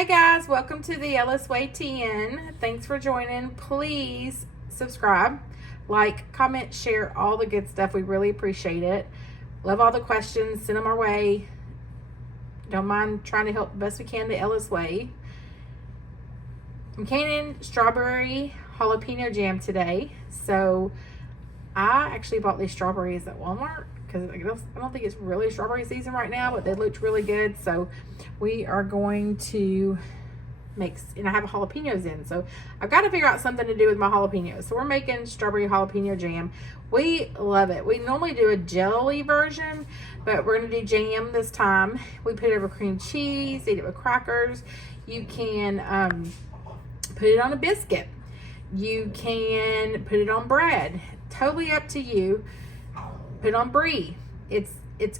Hi guys, welcome to the Ellis Way TN. Thanks for joining. Please subscribe, like, comment, share, all the good stuff. We really appreciate it. Love all the questions. Send them our way. Don't mind trying to help the best we can the Ellis Way. I'm canning strawberry jalapeno jam today. So I actually bought these strawberries at Walmart because I don't think it's really strawberry season right now, but they looked really good. So we are going to make, and I have jalapenos in, so I've got to figure out something to do with my jalapenos. So we're making strawberry jalapeno jam. We love it. We normally do a jelly version, but we're going to do jam this time. We put it over cream cheese, eat it with crackers. You can put it on a biscuit. You can put it on bread. Totally up to you. Put it on brie. It's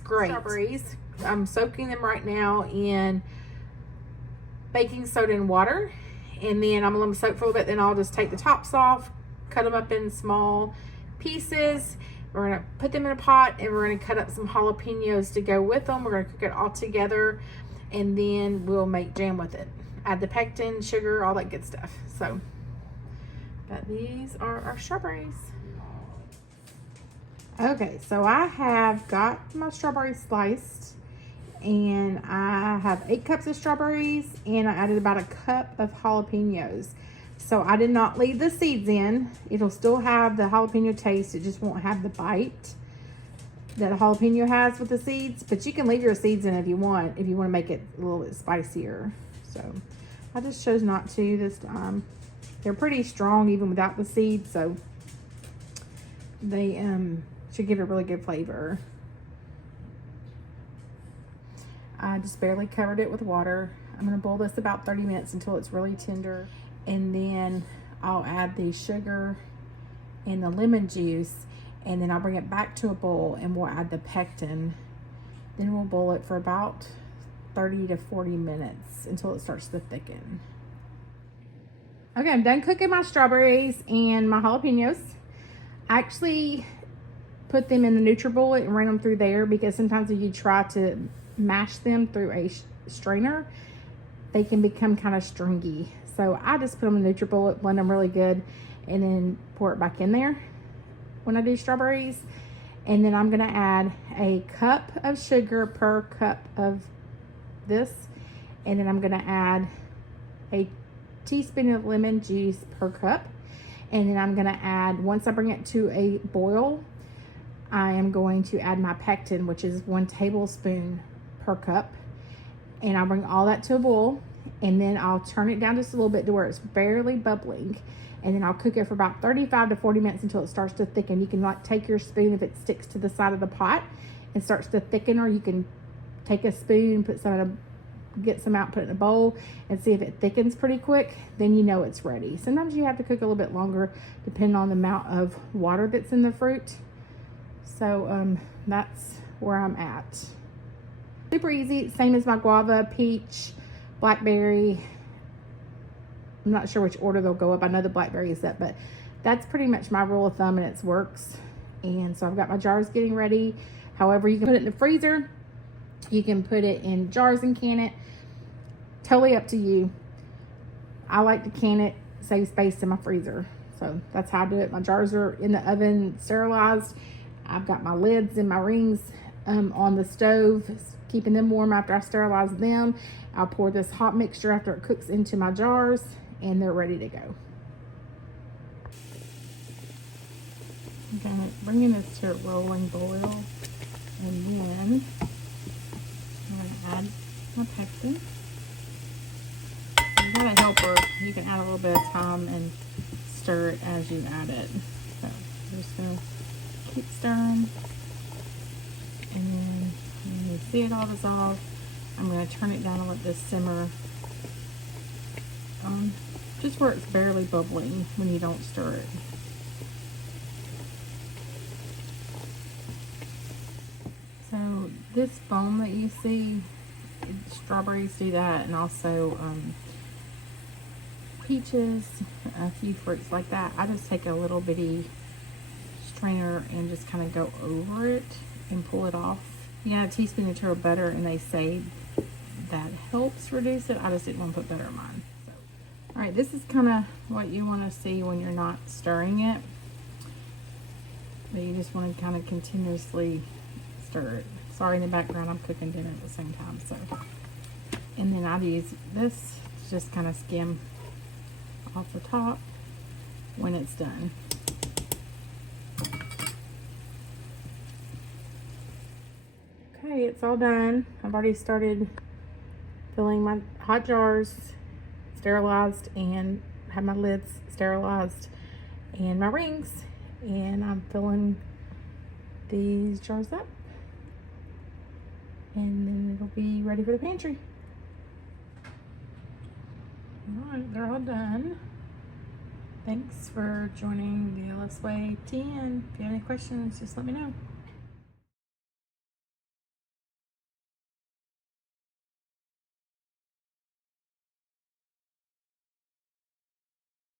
great. Strawberries. I'm soaking them right now in baking soda and water, and then I'm gonna let them soak for a little bit. Then I'll just take the tops off, cut them up in small pieces. We're gonna put them in a pot, and we're gonna cut up some jalapenos to go with them. We're gonna cook it all together, and then we'll make jam with it. Add the pectin, sugar, all that good stuff. So, but these are our strawberries. Okay, so I have got my strawberries sliced, and I have 8 cups of strawberries, and I added about a cup of jalapenos. So I did not leave the seeds in. It'll still have the jalapeno taste. It just won't have the bite that a jalapeno has with the seeds, but you can leave your seeds in if you want to make it a little bit spicier. So I just chose not to this time. They're pretty strong even without the seeds, so they should give it a really good flavor. I just barely covered it with water. I'm gonna boil this about 30 minutes until it's really tender, and then I'll add the sugar and the lemon juice, and then I'll bring it back to a boil, and we'll add the pectin. Then we'll boil it for about 30 to 40 minutes until it starts to thicken. Okay, I'm done cooking my strawberries and my jalapenos. I actually put them in the NutriBullet and ran them through there, because sometimes if you try to mash them through a strainer, they can become kind of stringy. So I just put them in the NutriBullet, blend them really good, and then pour it back in there when I do strawberries. And then I'm gonna add a cup of sugar per cup of this, and then I'm gonna add a teaspoon of lemon juice per cup. And then I'm gonna add, once I bring it to a boil, I am going to add my pectin, which is 1 tablespoon per cup. And I'll bring all that to a boil, and then I'll turn it down just a little bit to where it's barely bubbling. And then I'll cook it for about 35 to 40 minutes until it starts to thicken. You can like take your spoon if it sticks to the side of the pot and starts to thicken, or you can take a spoon, put some in a, get some out, put it in a bowl, and see if it thickens pretty quick. Then you know it's ready. Sometimes you have to cook a little bit longer depending on the amount of water that's in the fruit. So that's where I'm at. Super easy, same as my guava, peach, blackberry. I'm not sure which order they'll go up. I know the blackberry is up, but that's pretty much my rule of thumb, and it works. And so I've got my jars getting ready. However, you can put it in the freezer. You can put it in jars and can it. Totally up to you. I like to can it, save space in my freezer. So that's how I do it. My jars are in the oven, sterilized. I've got my lids and my rings on the stove, keeping them warm after I sterilize them. I'll pour this hot mixture after it cooks into my jars, and they're ready to go. Okay, bringing this to a rolling boil, and then I'm going to add my pectin. You got a helper, you can add a little bit of time and stir it as you add it. So I'm just going to keep stirring, and then when you see it all dissolve, I'm going to turn it down and let this simmer just where it's barely bubbling when you don't stir it. So this foam that you see, strawberries do that, and also peaches, a few fruits like that. I just take a little bitty strainer and just kind of go over it and pull it off. You add a teaspoon or two of butter, and they say that helps reduce it. I just didn't want to put butter in mine. So, all right, this is kind of what you want to see when you're not stirring it. But you just want to kind of continuously stir it. Sorry, in the background, I'm cooking dinner at the same time. So, and then I'd use this to just kind of skim off the top when it's done. Okay, it's all done. I've already started filling my hot jars, sterilized, and have my lids sterilized, and my rings. And I'm filling these jars up, and then it'll be ready for the pantry. All right, they're all done. Thanks for joining the Ellis Way 10. If you have any questions, just let me know.